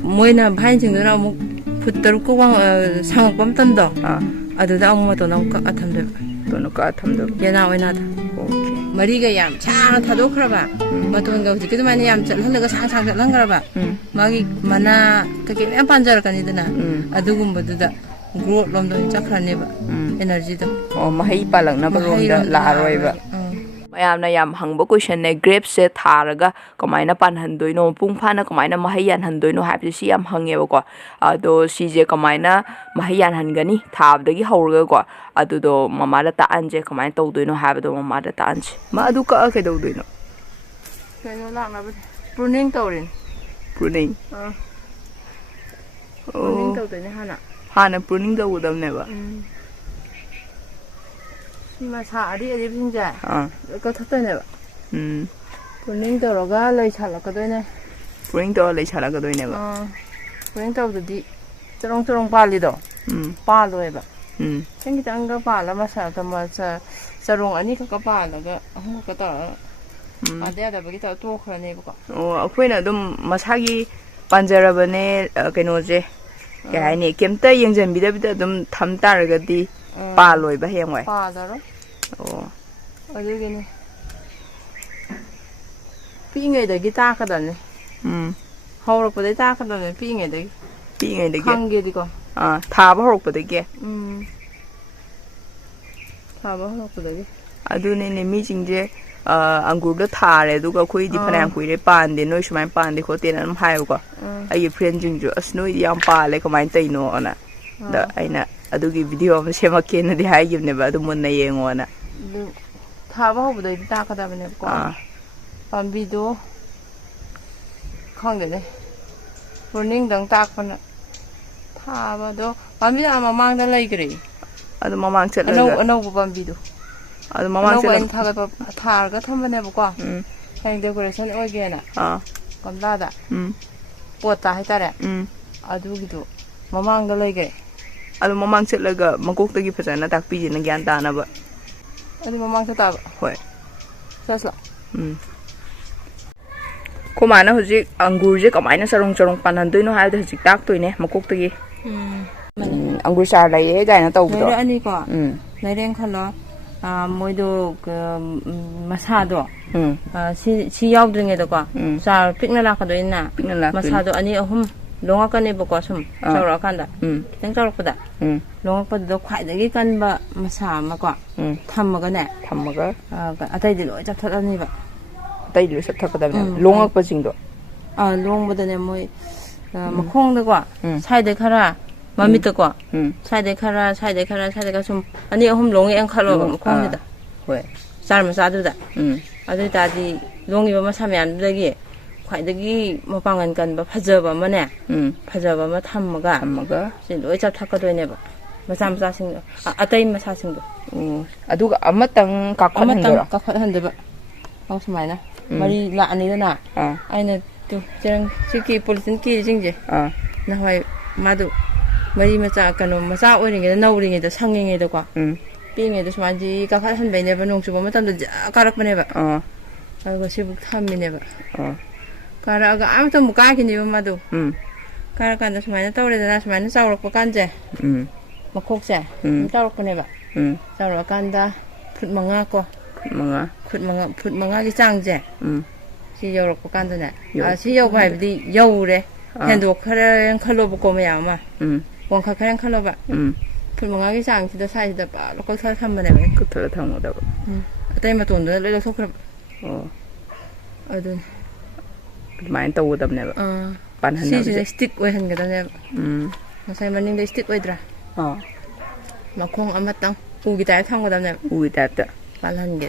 모이나 바인싱도나 뭐 붙들고 꼬광 상업범 땀도 아두다 엄마 또 나올까 같은데 또 누가 탐도 얘나 왜나다 오케이 머리가 얌 차나 타도 그러봐 마토인가 혹시 그도만 얌 잘하는가 상상 잘한 거라봐 마기 만나 그게 맨 반절까지드나 아두군 뭐두다 그로 롬도 짝하네봐 에너지도 마이 빨랑나바 롬다 라로이바 mayamna yam hangba question ne grapes se tharaga kamaina panhandoino pungphana kamaina mahiyan handoino habi si yam hangeba ko ado si je kamaina mahiyan hangani thabdagi hawraga ko adu do mama da ta anje kamaina tawdoino habdo mama da ta anje ma adu ka ke dawdoino keno lakna pruning tawrin pruning pruning tawdoine hana pruning dawdam ne ba 마사 아리 빙자 그거 탔더네 브링 더러가 레이 살았거든요 브링 더 레이 살았거든요 브링 더도 쩌렁쩌렁 빨리도 빨로 해봐 생기다 안가 빨라 마사 마사 쩌렁 아니 그거 빨라가 한국가 떠 아대다 보기 또 그러네 보고 아코이나 좀 마사기 반자라버네 그노제 야니 캠타 영전비다비다 좀 탐따르가디 빠로이바 해영와이 빠다로 어디게네 삐잉에다기 따가다네 허럭보다 따가다네 삐잉에다기 한개디고 타바 허럭보다게 타바 허럭보다게 아두네네 미징제 안구르도 타래 누가 코이디 파냥 코이레 빠안데 노이 수마이 빠안데 코테나 좀 하요고 아이 프렌징주 아스노이 양 빠래 그만 떠이노 어나 다 아이나 adugi video ma semake na di hai gibne ba adu munna yengona thaba hobuda di ta kada bane ko pambi do khangde ne morning dang tak pana thaba do pambi ama mang da lai gre adu mamang chet ano pambi do adu mamang chet ano thaga thar ga thambane ba ko hang decoration oigena kamda da pota hai tare adugi do mamang da lai gre adu mamang chetlaga makok-tagi phajana takpi jina gyan tanaba adu mamang chetaba hoi sasla komana hojik angur je kamaina sarong charong panhandoino haida hojik taktoine makok-tagi angur char lai gaina tawbdo ani ko naireng khalo moido masado si yaudringe da ko char pikna lakadoina masado ani ahum 롱아까네 보고 좀 저러간다. 그냥 저러고다. 롱아까도 과이다기 간바 마사 마고. 탐먹어네. 탐먹어. 아다이들 어디 잡다니 봐. 아다이들 잡다거든. 롱아까 징도. 롱보다네 뭐 마콩도고 사이드 카라 마미도고 사이드 카라 사이드가 좀 아니 홈 롱에 안 칼로 마콩이다. 왜? 잘 마사도다. 아들다디 롱이 뭐 사면 안 되기. 과이다기 뭐방안 간바 파저바 뭐네 파저바 뭐 탐먹아 진로 잡 탁거도네 봐 마삼사 싱 아따이 마사싱도 아두가 아마땅 각화한다 각화한다 봐 방수마이나 머리 라아니잖아 아이는 또 저랑 지키 폴리슨 끼징제 나와이 마도 머리 마자 까노 마사 오링게 나우링게 상행에도 과 빙에도 수만지 각화한 베네 봐 농주 보면 딴데 가락보네 봐 아이고 시북 탐미네 봐 가라가 아무도 못 가기니 엄마도 가라간다 수만이 떠오르잖아 수만이 싸우고 간제 막 곡세 싸우고 내봐 싸우고 간다 풋망아고 풋망아기 짱제 시 여우고 간다네 시 여우 바이디 여우래 핸도 커런 컬러 보고 뭐야마 원카 커런 컬러 봐 풋망아기 짱지도 사이다 봐 로고 살 한번 해봐 그터라 당모다 어때마 돈도 내가 속으로 어든 많이 떠오답네 봐 시즌에 스틱 왜 한거다네 masai maning da stick oidra makong amatang ugi ta thang godamne ugi ta ta palhan ge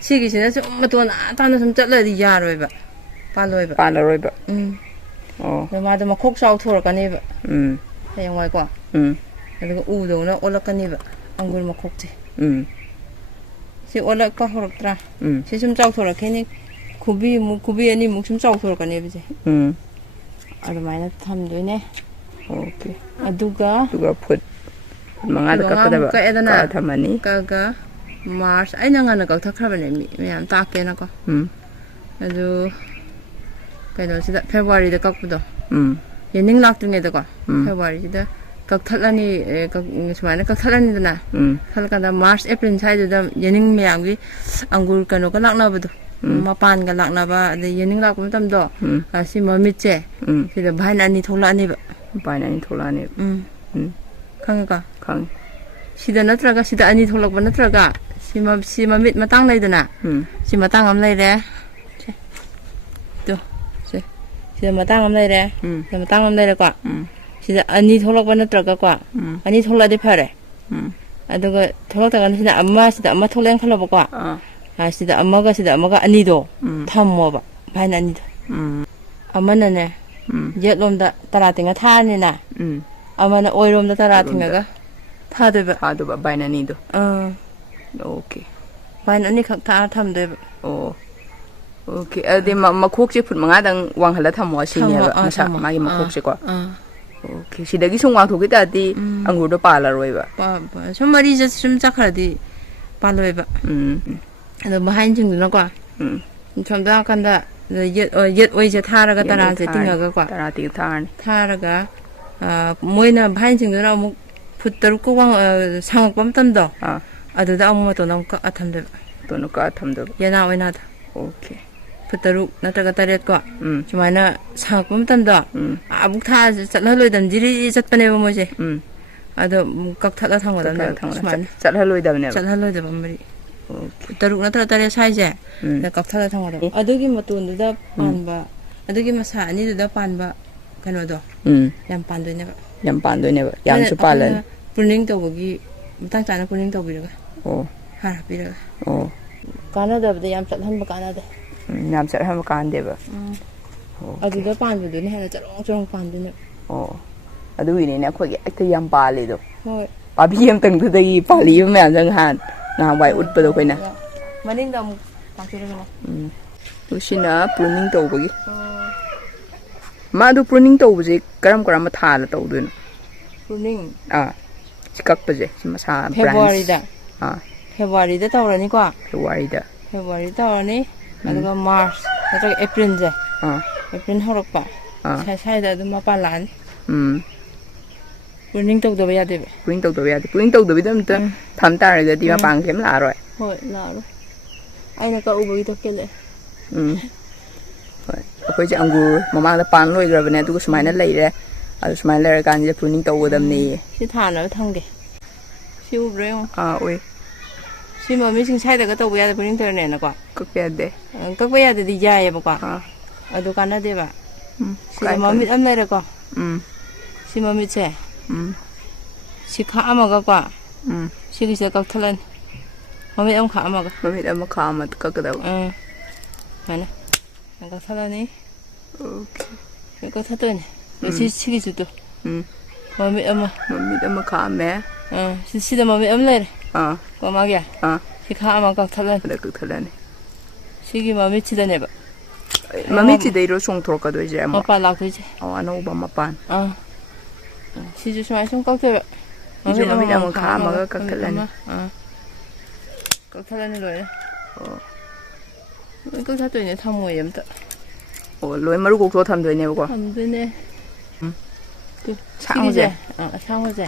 sigi sina sum maton atana sum chatla di yaroi ba paloi ba ma da makok saw thor kani ba hayang wai ko aduga u do na olakani ba angul makok ti si olak ka horoktra si sum chaw thor keni kubi ani muk sum chaw thor kani ba je adumai na thamdoine okay aduga put manga ka kada ba ka thamani ka Mars aina ngana ka thakrabane mi yam ta ke na ko adu ꯀꯩꯅꯣꯁꯤꯗ ꯐꯦꯕꯋꯥꯔꯤꯗ ꯀꯛꯄꯗꯣ ꯌꯦꯅꯤꯡ ꯂꯥꯛꯇ꯭ꯔꯤꯉꯩꯗꯀꯣ ꯐꯦꯕꯋꯥꯔꯤꯁꯤꯗ ꯀꯛꯊꯠꯂꯅꯤ ꯁꯨꯃꯥꯏꯅ ꯀꯛꯊꯠꯂꯅꯤꯗꯅ ꯀꯛꯊꯠꯂꯀꯥꯟꯗ March April ꯁ꯭ꯋꯥꯏꯗꯨꯗ ꯌꯦꯅꯤꯡ ꯃꯌꯥꯝꯒꯤ ꯑꯪꯒꯨꯔ ꯀꯩꯅꯣꯒ ꯂꯥꯛꯅꯕꯗꯣ ꯃꯄꯥꯟꯒ ꯂꯥꯛꯅꯕ ꯑꯗꯩ ꯌꯦꯅꯤꯡ ꯂꯥꯛꯄ ꯃꯇꯝꯗꯣ ꯁꯤ ꯃꯃꯤꯠꯁꯦ ꯁꯤꯗ ꯚꯥꯏꯟ ꯑꯅꯤ ꯊꯣꯛꯂꯛꯑꯅꯤꯕ ꯚꯥꯏꯟ ꯑꯅꯤ ꯊꯣꯛꯂꯛꯑꯅꯤꯕ ꯈꯪꯉꯦꯀꯣ ꯈꯪꯉꯦ sida natra sida ani tholak ba natra ga si mamit matang lai dana si matang am lai re to sida matang am lai re sida matang am lai re kwa sida ani tholak ba natra ga kwa ani thola de phare aduga tholak ta gan sida amma tholen khala ba kwa sida amma ga ani do thammo ba bhain ani do amana ne jet lom da tara tinga thani na amana oirom da tara tinga ga 하도바 바이나니도. 오케이. 바이나니 각다 탐데. 오케이. 어디 마콕지 풋 망아당 왕할라 탐모 시니야. 마사 마기 마콕지 거. 오케이. 시다기 송왕 도기다디 안구도 빨라로이바. somebody just 좀 작하디 빨로이바. 너 마한 정도나 거. 좀더 간다. 옛 오이제 타라가 따라서 띵어가 거. 따라디 타라가 뭐이나 바인 정도나 뭐 풋더루 꼬광 상업범 땀도 아두다 아무것도 너무 까탐들 또는 까탐들 얘나 왜나다 오케이 풋더루 나타가 따랬고 주마나 상업범 땀도 아북타 zathal로이담 지리 잣빠네 뭐지 아도 깍타다 상거담네 잣할로이담네 잣할로이담 말이 풋더루 나타 따레 사이제 나 깍타다 상거담 아두기 마톤두다 판바 아두기 마사 아니두다 판바 그노도 양 판도네바 양 판도네바 양수 빨란 pruning tawagi matang chana pruning tawbiraga har biraga kanada bada yam chathan ba kanada yam chathan ba kandeba aduda panbudu ne hana charong pandune adu wi ne khoi ekta yam pali do hoi pabi yam tang du dai pali yam yam jang han na wai ut ba do koina maning dam takiraga tu sina pruning tawbagi ma du pruning tawbuje karam thala tawdun pruning sikakpaje masa February da February da tawrani ko February tawrani aduga March aduga April je April horokpa sai da dum mapalan pruning tawdaba yade pruning tawdaba dum ta tham taraga di mapang kem la roi hoi la ro aina ka ubagi to kele hoi akoi je angur mamang da pan loi grabane aduga sumaina leire adu sumaina leire kan je pruning tawdam ni si thana thamge si ubre oi si mami sing sai da ka tawba yade pruning tawne na ko kakpyade di jaye ba ko adu kana de ba si mami am leire ko si mami che si kha amaga ko si ki se ka thalan mami am kha amaga ka kada mana ka thalani okay ka thatone si ki su to mami ama kha me si da mami am leire ko magya si kha amaga thalan si ki mami chi da ne ba mami chi dei ro song thor ka do je ma pa la ko je ano ba ma pan si ju smai song ka te ba mami da ma kha amaga ka thalan ka thalan lo ne ka thatone thamo yam ta loi maru ko thlo tham doi ne ba ko tham doi ne tu 상호제 상호제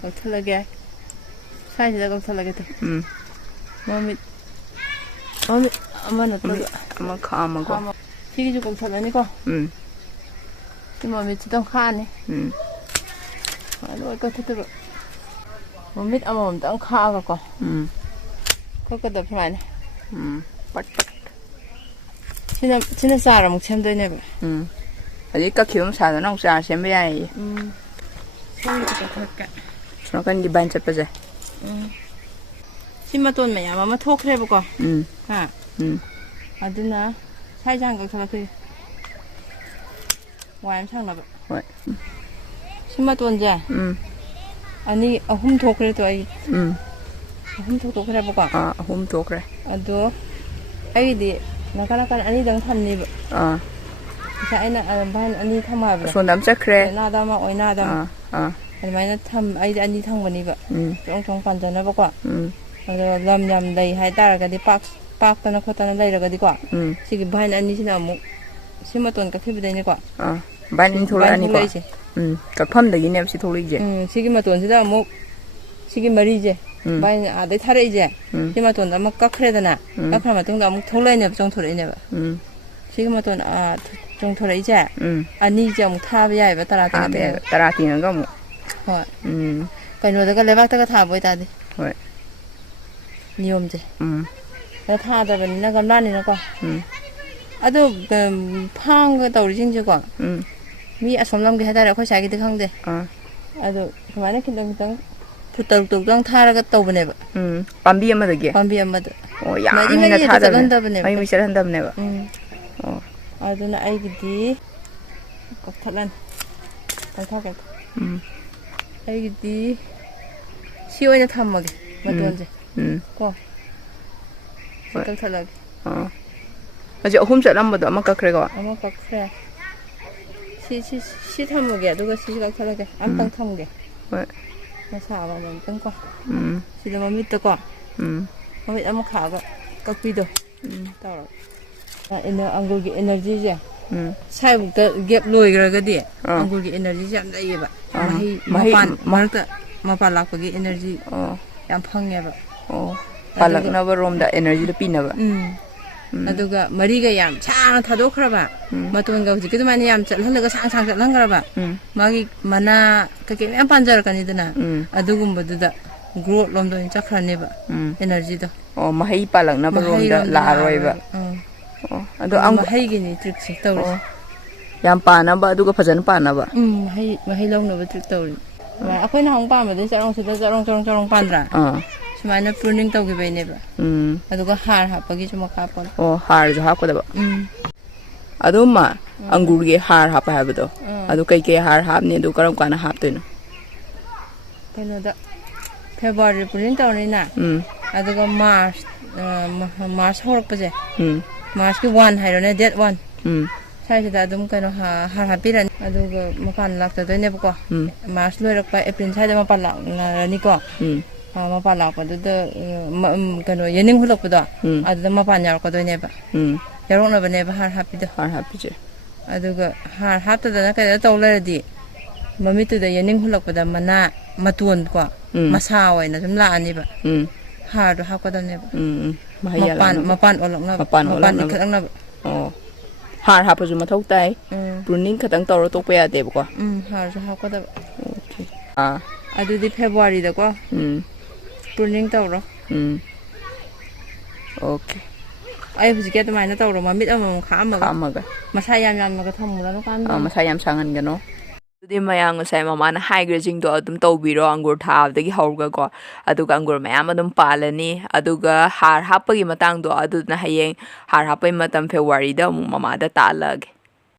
깍틀하게 사이즈가 깍틀하게 돼 몸이 아마 나도 아마 가마고 시기 좀 깍틀하니까 이 몸이 지동 카네 아너 깍틀어 몸이 아마 엄청 카가고 그거도 편하네 빡빡 지나 사람 참되네 봐 아직 기름 사는 혹시 셈이야이 저건 이 반짝 빠져 심마 돈 뭐야 마마 톡 해 보고 아드나 살장 거 저거 그 와임 상나 봐 심마 돈자 아니 홈톡 그래도 아이 홈톡 그래 보고 홈톡 그래 아도 아이디 나가나가 아니당 탐니 자이나 반 아니 탐하브 손담 짝크래 나다마 오이나다 아니면 탐 아이디 아니 탐거니바 쫑쫑 반잖아 보고 그래서 람냠 레이 하이다라가디 빡 빡다나 코타나 레이라가디고 시기 반 아니시나 뭐 ꯁꯤ ꯃꯇꯣꯟ ꯀꯛꯈꯤꯕꯗꯩꯅꯦꯀꯣ ꯕꯥꯏꯟ ꯊꯣꯛꯂꯛꯑꯅꯤꯀꯣ ꯊꯣꯛꯂꯛꯏꯁꯦ ꯀꯛꯐꯝꯗꯒꯤꯅꯦꯕ ꯁꯤ ꯊꯣꯛꯂꯛꯏꯁꯦ ꯁꯤꯒꯤ ꯃꯇꯣꯟꯁꯤꯗ ꯑꯃꯨꯛ ꯁꯤꯒꯤ ꯃꯔꯤꯁꯦ ꯕꯥꯏꯟ ꯑꯥꯗꯩ ꯊꯥꯔꯛꯏꯁꯦ ꯁꯤ ꯃꯇꯣꯟꯗ ꯑꯃꯨꯛ ꯀꯛꯈ꯭ꯔꯦꯗꯅ ꯀꯛꯈ꯭ꯔ ꯃꯇꯨꯡꯗ ꯑꯃꯨꯛ ꯊꯣꯛꯂꯛꯏꯅꯦꯕ ꯆꯣꯡꯊꯣꯔꯛꯏꯅꯦꯕ 시기 맞던 정토라 이제 아니 이제 뭐 타비야 이거 따라 따라 뛰는 거 뭐. 어. 그러니까 레박다가 다 보이다디. 네. 니엄제. 나 타다 보니까 감나니나 거. 아도 팡거 떠오르 진지고. 미 아솜람게 해다라 거 자기도 강데. 아도 그만에 킨동 부떨뚝동 타라가 떠보네봐. 밤비 엄마들게. 밤비 엄마들. 양이나 타다보네. 많이 미션 한다보네. 아도나 아이기디 꼭 탈란 탈타게 아이기디 시원히 탐먹게 맞도 언제 꼭 색깔 탈라게 아직 홈셋 한 번도 아마 그래가 아마 그래 시 탐먹게 누가 시각 탈라게 안방 탐먹게 왜 나사 아마는 땡과 시대만 밑도 어미 아마 가가 깎비도 따라 안골기 에너지제 사이부터 갭 로이그라가디 안골기 에너지제 ꯌꯥꯝ ꯂꯩꯌꯦꯕ ꯃꯄꯥꯟ ꯂꯥꯛꯄꯒꯤ 에너지 ꯌꯥꯝ ꯐꯪꯉꯦꯕ ꯄꯥꯜꯂꯛꯅꯕ ꯔꯣꯝꯗ 에너지도 ꯄꯤꯅꯕ ꯑꯗꯨꯒ ꯃꯔꯤꯒ ꯌꯥꯝ ꯁꯥꯡꯅ ꯊꯥꯗꯣꯛꯈ꯭ꯔꯕ ꯃꯇꯣꯟꯒ ꯍꯧꯖꯤꯛꯀꯤ ꯑꯗꯨꯃꯥꯏꯅ ꯌꯥꯝ ꯆꯠꯍꯜꯂꯒ ꯁꯥꯡ ꯆꯠꯍꯟꯈ꯭ꯔꯕ ꯃꯥꯒꯤ ꯃꯅꯥ ꯀꯩꯀꯩ ꯃꯌꯥꯝ ꯄꯥꯟꯖꯔꯛꯀꯅꯤꯗꯅ ꯑꯗꯨꯒꯨꯝꯕꯗꯨꯗ ꯒ꯭ꯔꯣꯠ ꯂꯣꯝꯗ ꯑꯣꯏꯅ ꯆꯠꯈ꯭ꯔꯅꯦꯕ 에너지도 ꯃꯍꯩ ꯄꯥꯜꯂꯛꯅꯕ ꯔꯣꯝꯗ ꯂꯥꯛꯑꯔꯣꯏꯕ ꯑꯗꯣ ꯃꯍꯩꯒꯤꯅꯤ ꯇ꯭ꯔꯤꯛꯁꯦ ꯇꯧꯔꯤꯁꯦ ꯌꯥꯝ ꯄꯥꯅꯕ ꯑꯗꯨꯒ ꯐꯖꯅ ꯄꯥꯅꯕ ꯃꯍꯩ ꯂꯧꯅꯕ ꯇ꯭ꯔꯤꯛ ꯇꯧꯔꯤ ꯑꯩꯈꯣꯏꯅ ꯍꯪ ꯄꯥꯝꯕꯗꯤ ꯆꯔꯣꯡꯁꯤꯗ ꯆꯔꯣꯡ ꯄꯥꯟꯗ꯭ꯔꯥ ꯁꯨꯃꯥꯏꯅ ꯄ꯭ꯔꯨꯅꯤꯡ ꯇꯧꯈꯤꯕꯩꯅꯦꯕ ꯑꯗꯨꯒ ꯍꯥꯔ ꯍꯥꯞꯄꯒꯤꯁꯨ ꯃꯈꯥ ꯄꯣꯜꯂꯦ ꯍꯥꯔꯁꯨ ꯍꯥꯞꯀꯗꯕ ꯑꯗꯨꯃ ꯑꯪꯒꯨꯔꯒꯤ ꯍꯥꯔ ꯍꯥꯞꯄ ꯍꯥꯏꯕꯗꯣ ꯑꯗꯨ ꯀꯩꯀꯩ ꯍꯥꯔ ꯍꯥꯞꯅꯤ ꯑꯗꯨ ꯀꯔꯝ ꯀꯥꯟꯗ ꯍꯥꯞꯇꯣꯏꯅꯣ ꯀꯩꯅꯣꯗ ꯐꯦꯕ꯭ꯔꯨꯋꯥꯔꯤ ꯄ꯭ꯔꯨꯅꯤꯡ ꯇꯧꯔꯅꯤꯅ ꯑꯗꯨꯒ March ꯍꯧꯔꯛꯄꯁꯦ 마스크 1 하이로네 데트 1 사이즈다 좀 그냥 하피란 아두고 마판 락도네버고 마스 로이럭바 에프린 사이드 마판 락라니고 마판 락바도 그ano 예닝 hul럭보다 아두도 마판 yar거도네바 야롱나버네바 하피도 하피제 아두고 하트다 그래 떠올라디 머미트다 예닝 hul럭보다 마나 마투온고 마사 오이나 좀 라아니바 하도 하거든요 mapan olokna mapan ikhatangna har hapasu mathau tai pruning khatang tawro tokpa yadebako har su hakada okay adudi february da ko pruning tawro okay ai hujike to maina tawro mamit amam khamaga masa yam maga thamura no kan masa yam sangan gano ꯑꯗꯨꯗꯤ ꯃꯌꯥꯝ ꯉꯁꯥꯏ ꯃꯃꯥꯅ ꯍꯥꯏꯈ꯭ꯔꯁꯤꯡꯗꯣ ꯑꯗꯨꯝ ꯇꯧꯕꯤꯔꯣ ꯑꯪꯒꯨꯔ ꯊꯥꯕꯗꯒꯤ ꯍꯧꯔꯒꯀꯣ ꯑꯗꯨꯒ ꯑꯪꯒꯨꯔ ꯃꯌꯥꯝ ꯑꯗꯨꯝ ꯄꯥꯜꯂꯅꯤ ꯑꯗꯨꯒ ꯍꯥꯔ ꯍꯥꯞꯄꯒꯤ ꯃꯇꯥꯡꯗꯣ ꯑꯗꯨꯗꯨꯅ ꯍꯌꯦꯡ ꯍꯥꯔ ꯍꯥꯞꯄꯒꯤ ꯃꯇꯝ ꯐꯦꯕ꯭ꯔꯨꯋꯥꯔꯤꯗ ꯑꯃꯨꯛ ꯃꯃꯥꯗ ꯇꯥꯛꯍꯜꯂꯛꯑꯒꯦ